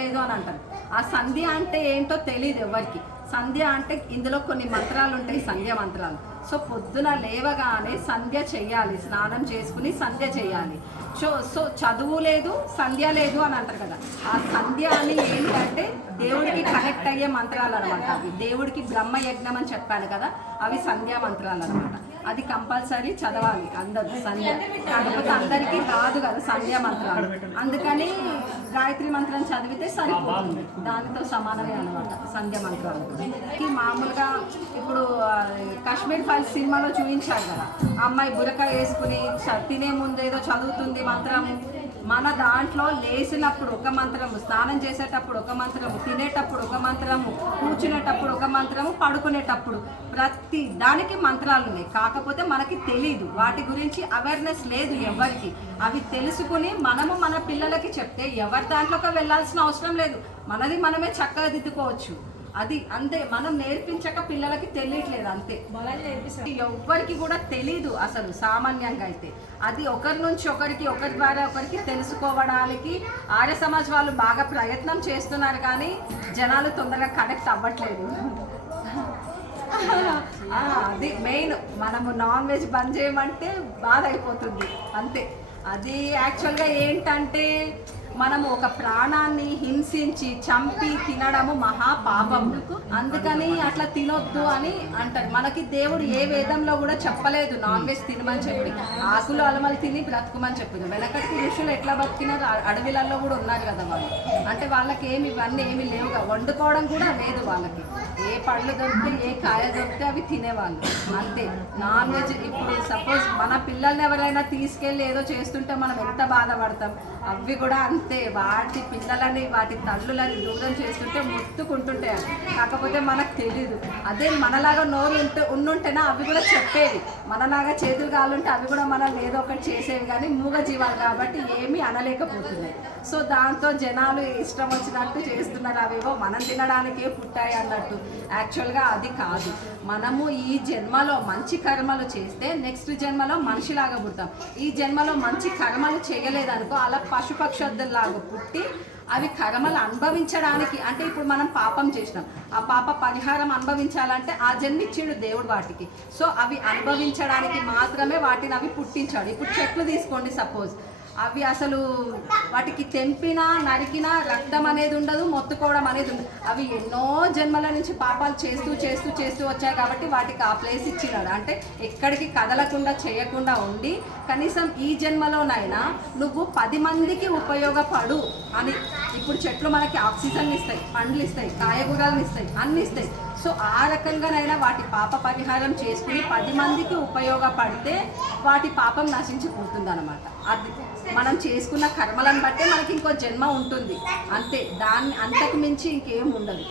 లేదు అని అంటారు. ఆ సంధ్య అంటే ఏంటో తెలియదు ఎవరికి. సంధ్య అంటే ఇందులో కొన్ని మంత్రాలు ఉంటాయి, సంధ్య మంత్రాలు. సో పొద్దున లేవగానే సంధ్య చెయ్యాలి, స్నానం చేసుకుని సంధ్య చేయాలి. సో చదువు లేదు సంధ్య లేదు అని అంటారు కదా. ఆ సంధ్య అని ఏంటంటే దేవుడికి కనెక్ట్ అయ్యే మంత్రాలు అనమాట. అవి దేవుడికి బ్రహ్మయజ్ఞం అని చెప్పాను కదా, అవి సంధ్యా మంత్రాలు అనమాట. అది కంపల్సరీ చదవాలి అందరూ సంధ్య. కాకపోతే అందరికీ రాదు కదా సంధ్యా మంత్రాలు, అందుకని గాయత్రి మంత్రం చదివితే సరిపోతుంది. దానితో సమానమే అనమాట సంధ్య మంత్రాలు. మామూలుగా ఇప్పుడు కాశ్మీర్ ఫైల్స్ సినిమాలో చూపించారు కదా, అమ్మాయి బురక వేసుకుని తినే ముందు ఏదో చదువుతుంది మంత్రము. మన దాంట్లో లేచినప్పుడు ఒక మంత్రము, స్నానం చేసేటప్పుడు ఒక మంత్రము, తినేటప్పుడు ఒక మంత్రము, కూర్చునేటప్పుడు ఒక మంత్రము, పడుకునేటప్పుడు ప్రతి దానికి మంత్రాలు ఉన్నాయి. కాకపోతే మనకి తెలీదు, వాటి గురించి అవేర్నెస్ లేదు ఎవరికి. అవి తెలుసుకుని మనము మన పిల్లలకి చెప్తే ఎవరి దాంట్లోకి వెళ్ళాల్సిన అవసరం లేదు, మనది మనమే చక్కగా దిద్దుకోవచ్చు. అది అంతే, మనం నేర్పించక పిల్లలకి తెలియట్లేదు అంతే. ఎవ్వరికి కూడా తెలీదు అసలు సామాన్యంగా అయితే. అది ఒకరి నుంచి ఒకరికి, ఒకరి ద్వారా ఒకరికి తెలుసుకోవడానికి ఆర్య సమాజ్ వాళ్ళు బాగా ప్రయత్నం చేస్తున్నారు, కానీ జనాలు తొందరగా కనెక్ట్ అవ్వట్లేదు. అది మెయిన్. మనము నాన్ వెజ్ బంద్ చేయమంటే బాధ అయిపోతుంది అంతే. అది యాక్చువల్గా ఏంటంటే మనము ఒక ప్రాణాన్ని హింసించి చంపి తినడము మహాపాపం. అందుకని అట్లా తినొద్దు అని అంటారు. మనకి దేవుడు ఏ వేదంలో కూడా చెప్పలేదు నాన్ వెజ్ తినమని చెప్పి. ఆకులు అలమలు తిని బ్రతుకుమని చెప్పింది. వెనకటి ఋషులు ఎట్లా బతికినారు, అడవిలలో కూడా ఉన్నారు కదా వాళ్ళు. అంటే వాళ్ళకి ఇవన్నీ ఏమి లేవుగా, వండుకోవడం కూడా లేదు వాళ్ళకి. ఏ పళ్ళు దొరికితే ఏ కాయ దొరికితే అవి తినేవాళ్ళు అంతే. నాన్ వెజ్ ఇప్పుడు సపోజ్ మన పిల్లల్ని ఎవరైనా తీసుకెళ్ళి ఏదో చేస్తుంటే మనం ఎంత బాధపడతాం, అవి కూడా అంతే. వాటి పిల్లలని వాటి తల్లులని దూరం చేస్తుంటే మొత్తుకుంటుంటాయి. కాకపోతే మనకు తెలీదు. అదే మనలాగా నోరు ఉండుంటేనా అవి కూడా చెప్పేవి. మనలాగా చేతులు కాలుంటే అవి కూడా మనం ఏదో ఒకటి చేసేవి, కానీ మూగ జీవాలు కాబట్టి ఏమీ అనలేకపోతున్నాయి. సో దాంతో జనాలు ఇష్టం వచ్చినట్టు చేస్తున్నారు. అవేవో మనం తినడానికే పుట్టాయి అన్నట్టు. యాక్చువల్గా అది కాదు. మనము ఈ జన్మలో మంచి కర్మలు చేస్తే నెక్స్ట్ జన్మలో మనిషిలాగా పుడతాం. ఈ జన్మలో మంచి కర్మలు చేయలేదనుకో అలా పశుపక్షుల్లాగా పుట్టి అవి కర్మలు అనుభవించడానికి, అంటే ఇప్పుడు మనం పాపం చేసినాం, ఆ పాప పరిహారం అనుభవించాలంటే ఆ జన్మిచ్చిండు దేవుడు వాటికి. సో అవి అనుభవించడానికి మాత్రమే వాటిని అవి పుట్టించాడు. ఇప్పుడు చెట్లు తీసుకోండి సపోజ్, అవి అసలు వాటికి తెంపినా నరికినా రక్తం అనేది ఉండదు, మొత్తుకోవడం అనేది ఉండదు. అవి ఎన్నో జన్మల నుంచి పాపాలు చేస్తూ చేస్తూ చేస్తూ వచ్చాయి కాబట్టి వాటికి ఆ ప్లేస్ ఇచ్చినాడు. అంటే ఎక్కడికి కదలకుండా చేయకుండా ఉండి కనీసం ఈ జన్మలోనైనా నువ్వు 10 మందికి ఉపయోగపడు అని. ఇప్పుడు చెట్లు మనకి ఆక్సిజన్ ఇస్తాయి, పండ్లు ఇస్తాయి, కాయగూరలను ఇస్తాయి, అన్ని ఇస్తాయి. సో ఆ రకంగానైనా వాటి పాప పరిహారం చేసుకుని 10 మందికి ఉపయోగపడితే వాటి పాపం నశించిపోతుంది అనమాట. అది మనం చేసుకున్న కర్మలను బట్టే మనకి ఇంకో జన్మ ఉంటుంది అంతే. దాన్ని అంతకు మించి ఇంకేం ఉండదు.